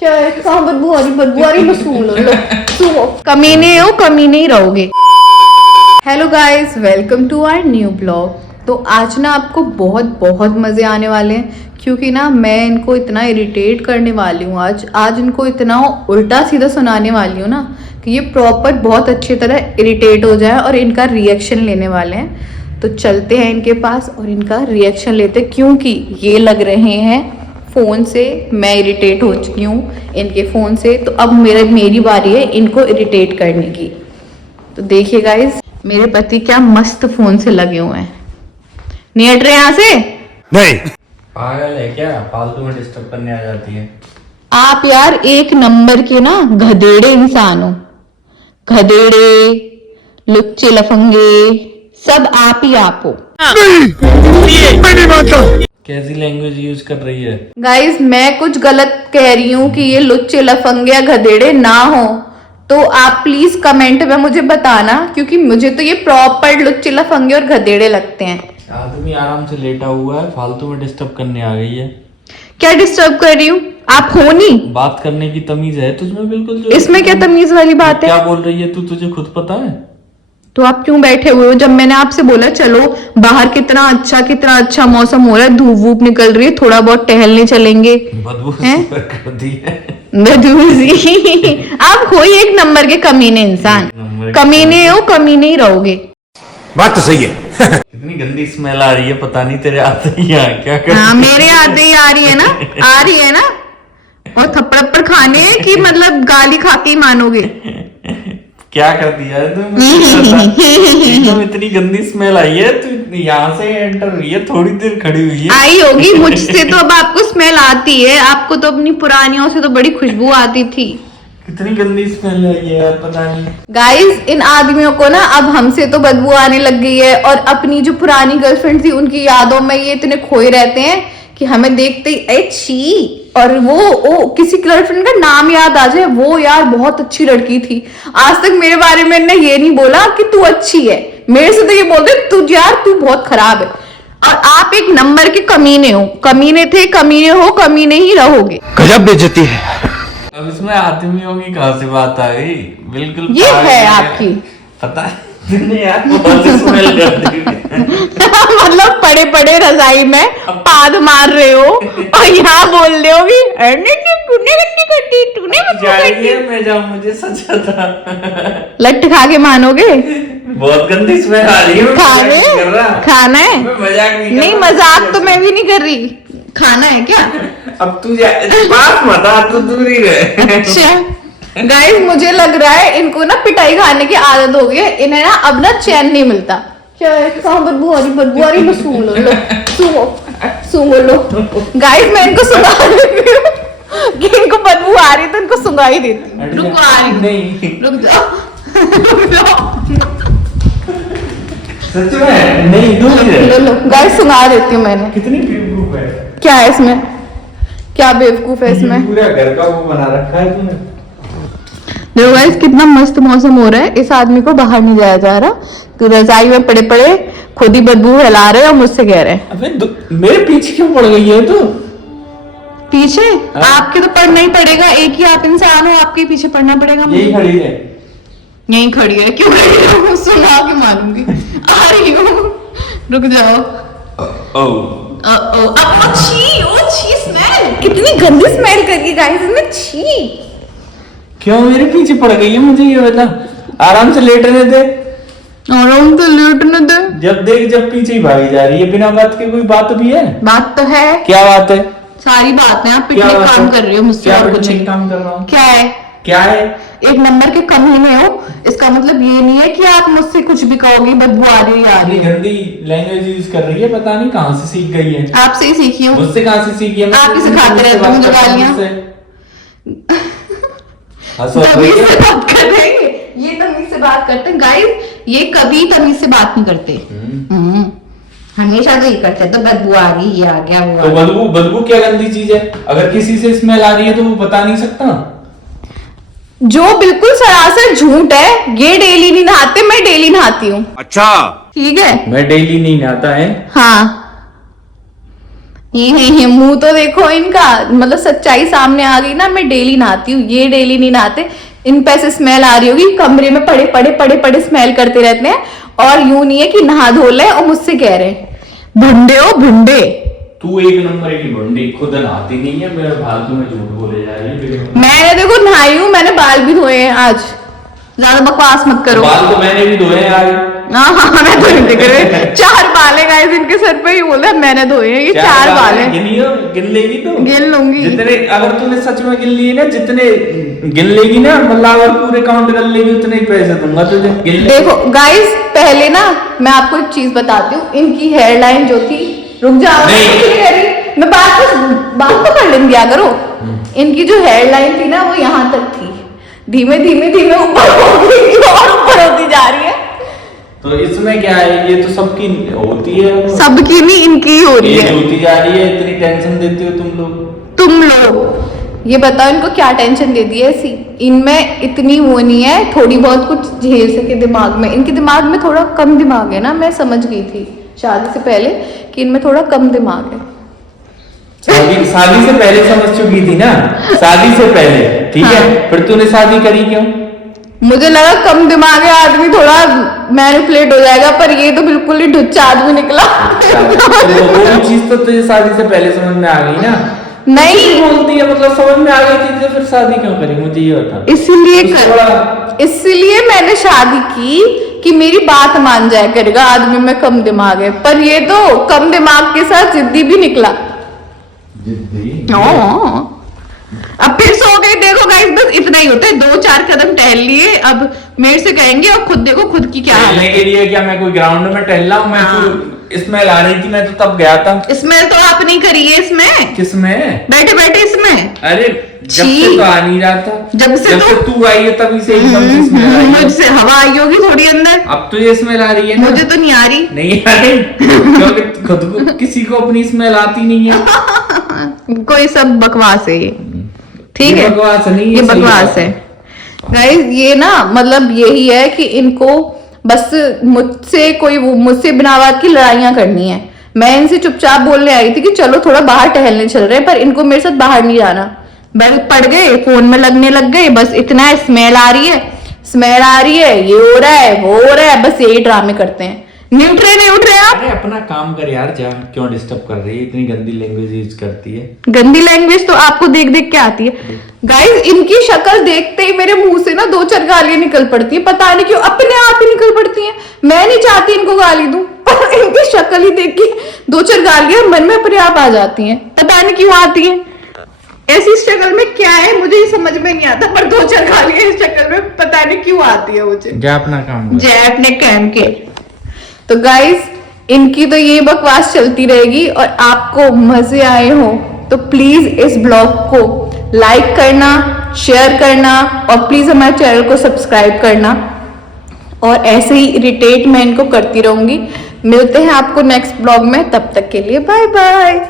क्या है? कहाँ बदबू आ रही, बस सुन लो सुनो। कमीने हो, कमीने ही रहोगे। Hello guys, welcome to our new blog. तो आज ना आपको बहुत बहुत मजे आने वाले हैं, क्योंकि ना मैं इनको इतना इरिटेट करने वाली हूँ। आज इनको इतना उल्टा सीधा सुनाने वाली हूँ ना कि ये प्रॉपर बहुत अच्छी तरह इरिटेट हो जाए और इनका रिएक्शन लेने वाले हैं। तो चलते हैं इनके पास और इनका रिएक्शन लेते, क्योंकि ये लग रहे हैं फ़ोन से। मैं इरिटेट हो चुकी हूँ इनके फ़ोन से, तो अब मेरी बारी है इनको इरिटेट करने की। तो देखिए गाइस, मेरे पति क्या मस्त फ़ोन से लगे हुए हैं। नहीं हट रहे यहाँ से? नहीं। पागल है क्या? फालतू में डिस्टर्ब करने आ जाती है। आप यार एक नंबर के ना गधेड़े इंसान हो। गधेड़े, लुच्चे लफंगे, सब आप ही आप हो। मैं नहीं मानता। कैसी लैंग्वेज यूज कर रही है? गाइस, मैं कुछ गलत कह रही हूँ कि ये लुच्चे लफंगे या गधेड़े ना हो तो आप प्लीज कमेंट में मुझे बताना, क्योंकि मुझे तो ये प्रॉपर लुच्चे लफंगे और गधेड़े लगते हैं। आदमी आराम से लेटा हुआ है, फालतू में डिस्टर्ब करने आ गई है। क्या डिस्टर्ब कर रही हूँ? आप हो नहीं? बात करने की तमीज है तुझमें बिल्कुल? जो इसमें क्या तमीज वाली बात है? क्या बोल रही है तू? तुझे खुद पता है? तो आप क्यों बैठे हुए हो जब मैंने आपसे बोला चलो बाहर कितना अच्छा मौसम हो रहा है, धूप वूप निकल रही है, थोड़ा बहुत टहलने चलेंगे। बदबू हैं? कर दी है। आप हो ही एक नंबर के कमीने इंसान। कमीने हो, कमीने ही रहोगे। बात तो सही है। इतनी गंदी स्मेल आ रही है, पता नहीं तेरे आते ही यहाँ क्या कर। हाँ, मेरे आते ही आ रही है ना, आ रही है ना। और थप्पड़ खाने की मतलब गाली खाती मानोगे। क्या कर दिया है तुम? एकदम इतनी गंदी स्मेल आई है। तू यहाँ से एंटर हुई है, थोड़ी देर खड़ी हुई है। आई होगी मुझसे तो अब आपको स्मेल आती है। आपको तो अपनी पुरानियों से तो बड़ी खुशबू आती थी। कितनी गंदी स्मेल है ये यार, पता नहीं। गाइस, इन आदमियों को ना अब हमसे तो बदबू आने लग गई है, और अपनी जो पुरानी गर्लफ्रेंड थी उनकी यादों में ये इतने खोए रहते हैं कि हमें देखते ही छी। और वो किसी गर्लफ्रेंड का नाम याद आ जाए, वो यार बहुत अच्छी लड़की थी। आज तक मेरे बारे में इन्होंने ये नहीं बोला कि तू अच्छी है, मेरे से तो ये बोलते तू यार तू बहुत खराब है। और आप एक नंबर के कमीने हो। कमीने थे, कमीने हो, कमीने ही रहोगे। गजब बेइज्जती है। अब इसमें आदमियों की कहाँ से बात आ गई? बिल्कुल ये पागल है आपकी। पता है तुमने यार बहुत स्मेल कर दी। मतलब पड़े पड़े रजाई में पाद मार रहे हो और यहाँ बोल रहे हो कि मैं जाऊँ, मुझे सच था। लट्ट खा के मानोगे? बहुत गंदी स्मेल आ रही है। खाना है? मजाक नहीं, मजाक तो मैं भी नहीं कर रही। खाना है क्या? अब तू पास मत आ, तू दूर ही रहे। अच्छा गाइस, मुझे लग रहा है इनको ना पिटाई खाने की आदत हो गई है। इन्हें ना अब ना चैन नहीं मिलता। क्या है? कहाँ बदबू आ रही, बस सुन लो। गाइस, मैं इनको सुंघा देती हूँ कि इनको बदबू आ रही है, तो इनको सुंघा ही देती हूँ। रुको, आ रही हूँ। नहीं, रुक जाओ। सच में नहीं, दूर ही रहे। लो गाइस, सुंघा देती हूँ मैंने। कितनी बेवकूफ है। क्या है इसमें? क्या बेवकूफ है इसमें? पूरा घर का वो बना रखा है तूने। देखो गाइस, कितना मस्त मौसम हो रहा है। इस आदमी को बाहर नहीं जाया जा रहा, तो रजाई में पड़े पड़े खुद ही बदबू फैला रहे और मुझसे कह रहे हैं। अबे मेरे पीछे क्यों पड़ गई है तू? पीछे? आपके तो पढ़ना ही पड़ेगा, एक ही आप इंसान हो, आपके पीछे पढ़ना पड़ेगा। यही खड़ी है। यहीं खड़ी है? क्यों खड़ी है? सुना के मानूंगी। आ रही हूँ, रुक जाओ। छी स्मेल, कितनी गंदी स्मेल करगी गाइस इसमें। छी, क्यों मेरे पीछे पड़ गई है? मुझे ये बता। आराम से लेटने दे। आराम तो लेटने दे। जब पीछे ही भागी जा रही है बिना बात के। कोई बात भी है? बात तो है। क्या बात है? सारी बात है। आप पिटने काम कर रहे हो मुझसे, और कुछ नहीं काम कर रहा हूँ। क्या है? एक नंबर के कमीने हो। इसका मतलब ये नहीं है कि आप मुझसे कुछ भी कहोगे बदबू आ रही है। इतनी गंदी लैंग्वेज यूज कर रही है, पता नहीं कहाँ से सीख गई है। आपसे ही सीखी हूँ। मुझसे कहाँ से सीखी है? आप ही सिखाते रहते हो मुझे गालियाँ। तमीज से बात कर रहे हैं ये, तमीज से बात करते हैं गाइस। ये कभी तमीज से बात नहीं करते। हमेशा तो ये करते हैं, तो बदबू आ रही, ये आ गया, वो तो बदबू क्या गंदी चीज है? अगर किसी से स्मेल आ रही है तो वो बता नहीं सकता? जो बिल्कुल सरासर झूठ है। ये डेली नहीं नहाते, मैं डेली नहाती हूँ। अच्छा, ठीक है? मैं डेली नहीं नहाता है। हाँ, ये मुंह तो देखो इनका, मतलब सच्चाई सामने आ गई ना। मैं डेली नहाती हूँ, ये डेली नहीं नहाते। इन पे से स्मेल आ रही होगी, कमरे में पड़े पड़े पड़े पड़े स्मेल करते रहते हैं। और यूं नहीं है कि नहा धो ले और मुझसे कह रहे हैं भुंडे हो भुंडे। तू एक नंबर की भंडी, खुद नहाती नहीं है, मेरे फालतू में झूठ बोले जा रही है। मैंने देखो नहाई हूँ, मैंने बाल भी धोए हैं आज। ज्यादा बकवास मत करो। बाल तो मैंने भी धोए हैं आज। हाँ, मैं तो नहीं दिख रहे। 4 बाल है गाइस इनके सर पे, ही बोला मैंने धोए हैं। ये 4 बाल है। गिन लेगी तो? गिन लूंगी। जितने, अगर तूने सच में गिन लिए ना, जितने गिन लेगी ना, मतलब अगर पूरे काउंट कर लेगी उतने ही पैसे दूंगा तुझे। देखो गाइस, पहले ना मैं आपको एक चीज बताती हूँ। इनकी हेयर लाइन जो थी, रुक जाओ, मैं बात तो कर लेंगे करो। इनकी जो हेयर लाइन थी ना, वो यहाँ तक थी। धीमे धीमे धीमे ऊपर हो गई और ऊपर होती जा रही है। तो इसमें क्या है, ये तो सबकी होती है। सबकी नहीं, इनकी ही हो रही है। होती जा रही है। इतनी टेंशन देती हो तुम लोग। ये बताओ इनको क्या टेंशन दे दी है ऐसी? इनमें इतनी वो नहीं है, थोड़ी बहुत कुछ झेल सके दिमाग में। इनके दिमाग में थोड़ा कम दिमाग है ना, मैं समझ गई थी शादी से पहले कि इनमें थोड़ा कम दिमाग है। शादी से पहले समझ चुकी थी ना, शादी से पहले, ठीक है। फिर तूने शादी करी क्यों? मुझे लगा कम दिमाग है आदमी, थोड़ा मैनिपुलेट हो जाएगा, पर ये तो बिल्कुल ही ढुच्चा आदमी निकला। तो वो चीज तो तुझे शादी से पहले समझ में आ गई ना। नहीं बोलती है, मतलब समझ में आ गई थी तो फिर शादी क्यों करी, मुझे ये बता। इसलिए मैंने शादी की कि मेरी बात मान जाया करेगा आदमी में कम दिमाग है। पर ये तो कम दिमाग के साथ जिद्दी भी निकला। अब फिर सो गए। देखो गाइस, बस इतना ही होता है। 2-4 कदम टहल लिए, अब मेरे से कहेंगे और खुद देखो खुद की क्या टहलने के लिए क्या मैं कोई ग्राउंड में टहल रहा हूँ? मैं तो स्मेल आ रही थी, मैं तो तब गया था। स्मेल तो आप नहीं करी है इसमें। किसमें? बैठे बैठे इसमें। अरे जब से तो आ नहीं रहा था। जब से तू आई है तभी से एकदम से स्मेल आई है। मुझसे हवा आई होगी थोड़ी अंदर। अब तो ये स्मेल आ रही है ना? मुझे तो नहीं आ रही। नहीं आ रही क्योंकि खुद को किसी को अपनी स्मेल आती नहीं है। कोई सब बकवास है ये, ठीक है? बकवास नहीं, ये बकवास है गाइस। ये ना मतलब यही है कि इनको बस मुझसे बिना बात की लड़ाइयां करनी है। मैं इनसे चुपचाप बोलने आई थी कि चलो थोड़ा बाहर टहलने चल रहे हैं, पर इनको मेरे साथ बाहर नहीं जाना। बैग पड़ गए, फोन में लगने लग गए, बस इतना है। स्मेल आ रही है, स्मेल आ रही है, ये हो रहा है, वो हो रहा है, बस यही ड्रामे करते हैं। नहीं उठ रहे आप। अरे अपना काम कर यार, जा क्यों डिस्टर्ब कर रही है? इतनी गंदी लैंग्वेज यूज करती है। गंदी लैंग्वेज तो आपको देख देख के आती है गाइस। इनकी शक्ल देखते ही मेरे मुंह से ना 2-4 गालियां निकल पड़ती है। पता नहीं क्यों, अपने आप ही निकल पड़ती हैं। मैं नहीं चाहती इनको गाली दूं, पर इनकी शक्ल ही देख के 2-4 गालियां मन में अपने आप आ जाती हैं। पता नहीं क्यों आती है। ऐसी शक्ल में क्या है मुझे ही समझ में नहीं आता, पर 2-4 गालियां इस शक्ल में पता नहीं क्यों आती है मुझे। जा अपना काम कर। जय अपने काम के। तो गाइस, इनकी तो ये बकवास चलती रहेगी। और आपको मजे आए हो तो प्लीज इस ब्लॉग को लाइक करना, शेयर करना और प्लीज हमारे चैनल को सब्सक्राइब करना। और ऐसे ही इरिटेट मैं इनको करती रहूंगी। मिलते हैं आपको नेक्स्ट ब्लॉग में, तब तक के लिए बाय बाय।